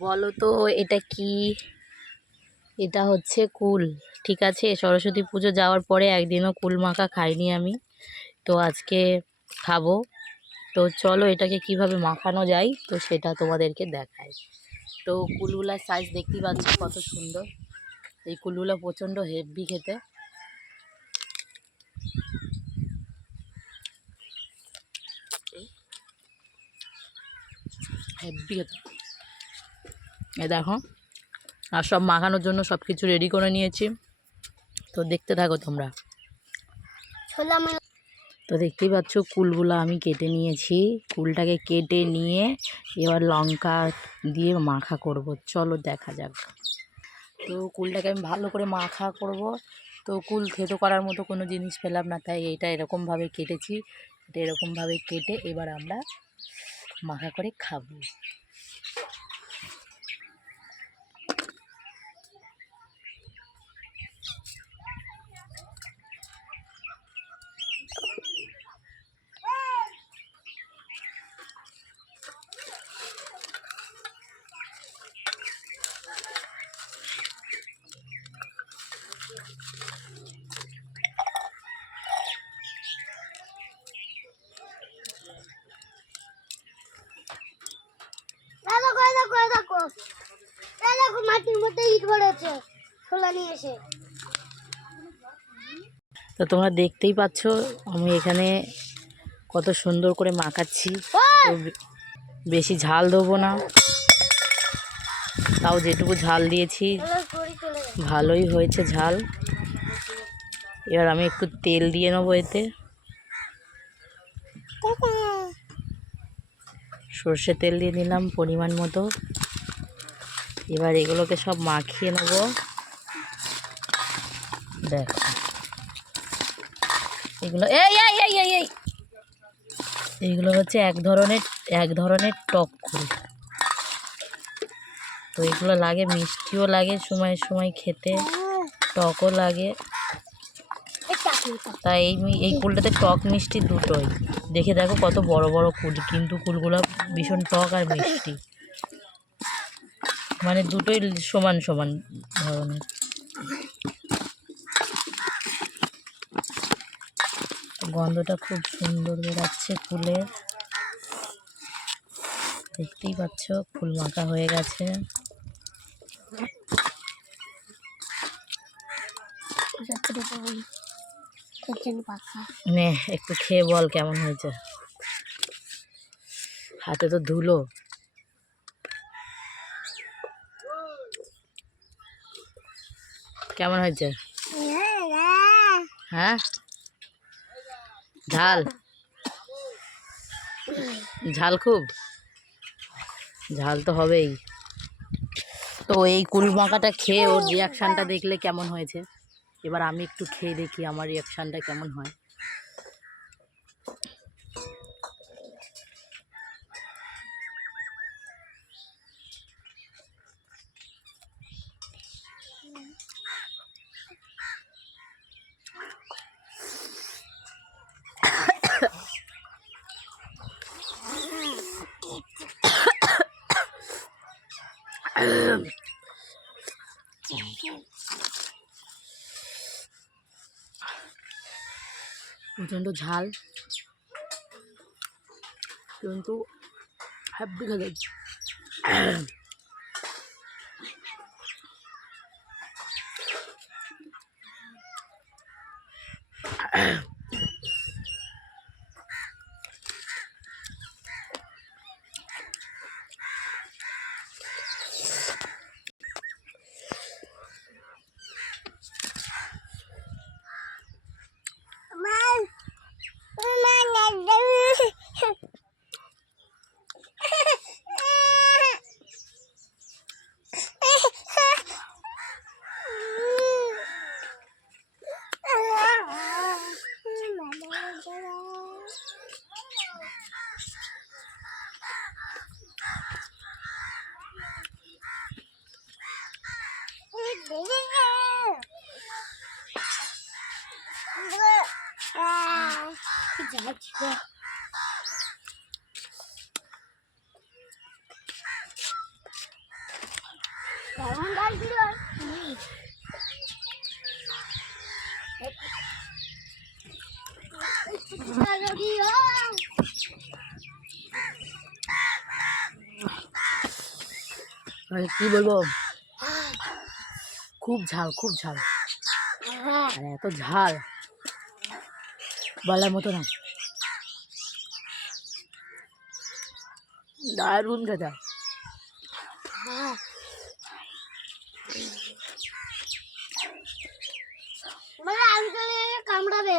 বলো তো এটা কি? এটা হচ্ছে কুল। ঠিক আছে, সরস্বতী পুজো যাওয়ার পরে একদিনও কুল মাখা খাইনি আমি, তো আজকে খাবো। তো চলো এটাকে কিভাবে মাখানো যায় তো সেটা তোমাদেরকে দেখাই। তো কুলগুলার সাইজ দেখতেই পাচ্ছ কত সুন্দর। এই কুলগুলো প্রচণ্ড হেভি খেতে। হেভি খেতে। এ দেখো, আর সব মাখানোর জন্য সব কিছু রেডি করে নিয়েছি, তো দেখতে থাকো তোমরা। তো দেখতেই পাচ্ছ কুলগুলো আমি কেটে নিয়েছি। কুলটাকে কেটে নিয়ে এবার লঙ্কা দিয়ে মাখা করব। চলো দেখা যাক। তো কুলটাকে আমি ভালো করে মাখা করব। তো কুল থেতো করার মতো কোনো জিনিস পেলাম না, তাই এটা এরকমভাবে কেটেছি। এটা এরকমভাবে কেটে এবার আমরা মাখা করে খাবো। মাটির মধ্যে ইট ভরেছে ছোলা নিয়ে এসে। তো তোমরা দেখতেই পাচ্ছ আমি এখানে কত সুন্দর করে মাখাচ্ছি। বেশি ঝাল দেবো না, তাও যেটুকু ঝাল দিয়েছি ভালোই হয়েছে ঝাল। এবার আমি একটু তেল দিয়ে নেবো এতে, সর্ষে তেল দিয়ে নিলাম পরিমাণ মতো। এবার এগুলোকে সব মাখিয়ে নেব। দেখো এগুলো এইগুলো হচ্ছে এক ধরনের টক কুল। তো এগুলো লাগে, মিষ্টিও লাগে সময় সময় খেতে, টকও লাগে। তাই এই কুলটাতে টক মিষ্টি দুটোই। দেখে দেখো কত বড় বড় কুল, কিন্তু কুলগুলো ভীষণ টক আর মিষ্টি, মানে দুটোই সমান সমান ধরনের। গন্ধটা খুব সুন্দর বেরাচ্ছে ফুলের। দেখতেই পাচ্ছ ফুল মাখা হয়ে গেছে। নে একটু খেয়ে বল কেমন হয়েছে। হাতে তো ধুলো। কেমন হয়েছে? হ্যাঁ, ঝাল ঝাল খুব ঝাল তো হবেই। তো এই কুল মাখাটা খেয়ে ওর রিয়াকশানটা দেখলে কেমন হয়েছে। এবার আমি একটু খেয়ে দেখি আমার রিয়াকশানটা কেমন হয়। প্রচণ্ড ঝাল, কিন্তু হ্যাপি খেতে। মানে কি বলবো, খুব ঝাল, খুব ঝাল। আর এত ঝাল বলার মতো না, দারুণ খেতে। কামড়াবে।